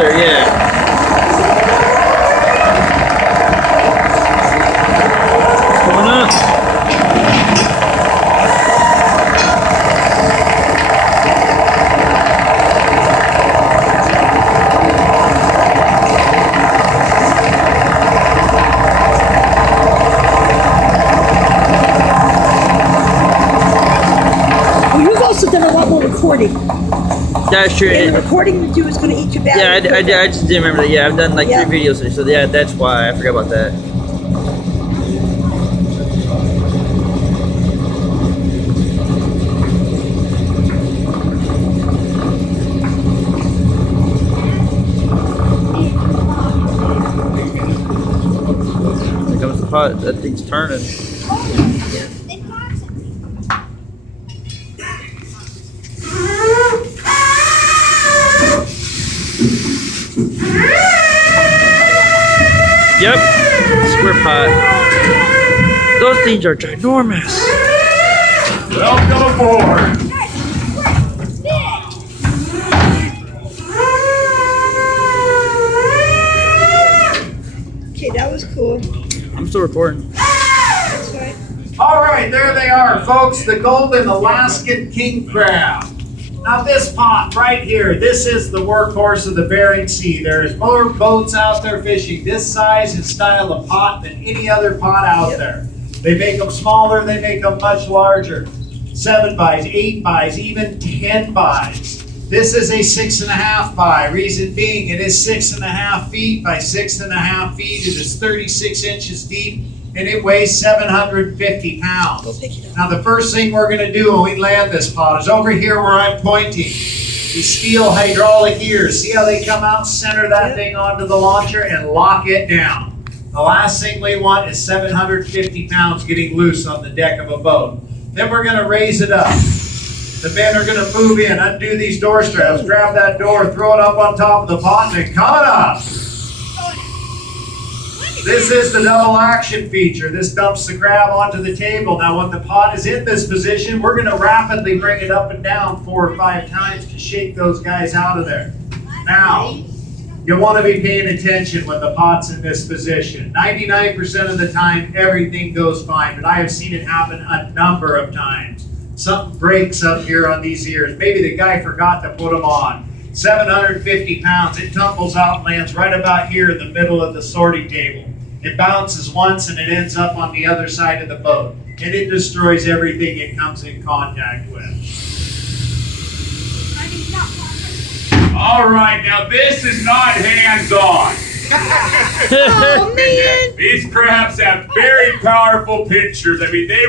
there, yeah. Coming up. Well, you've also done a lot more recording. That's true. And the recording you do is going to eat your battery. Yeah, I just didn't remember that. Yeah, I've done like 3 videos, so yeah, that's why I forgot about that. Here comes the pot. That thing's turning. Yep, square pot. Those things are ginormous. Welcome aboard. Okay, that was cool. I'm still recording. That's right. All right, there they are, folks. The golden Alaskan king crab. Now this pot right here, this is the workhorse of the Bering Sea. There's more boats out there fishing this size and style of pot than any other pot out there. They make them smaller, they make them much larger. 7 buys, 8 buys, even 10 buys. This is a 6.5 by. Reason being, it is 6.5 feet by 6.5 feet. It is 36 inches deep, and it weighs 750 pounds. Now the first thing we're going to do when we land this pot is over here where I'm pointing. These steel hydraulic ears. See how they come out, center that thing onto the launcher, and lock it down. The last thing we want is 750 pounds getting loose on the deck of a boat. Then we're going to raise it up. The men are going to move in, undo these door straps, grab that door, throw it up on top of the pot, and come it up. This is the double action feature. This dumps the crab onto the table. Now when the pot is in this position, we're going to rapidly bring it up and down 4 or 5 times to shake those guys out of there. Now, you want to be paying attention when the pot's in this position. 99% of the time, everything goes fine, but I have seen it happen a number of times. Something breaks up here on these ears. Maybe the guy forgot to put them on. 750 pounds. It tumbles out and lands right about here in the middle of the sorting table. It bounces once and it ends up on the other side of the boat. And it destroys everything it comes in contact with. All right, now this is not hands-on. Oh, man. These crabs have very powerful pictures. I mean, they will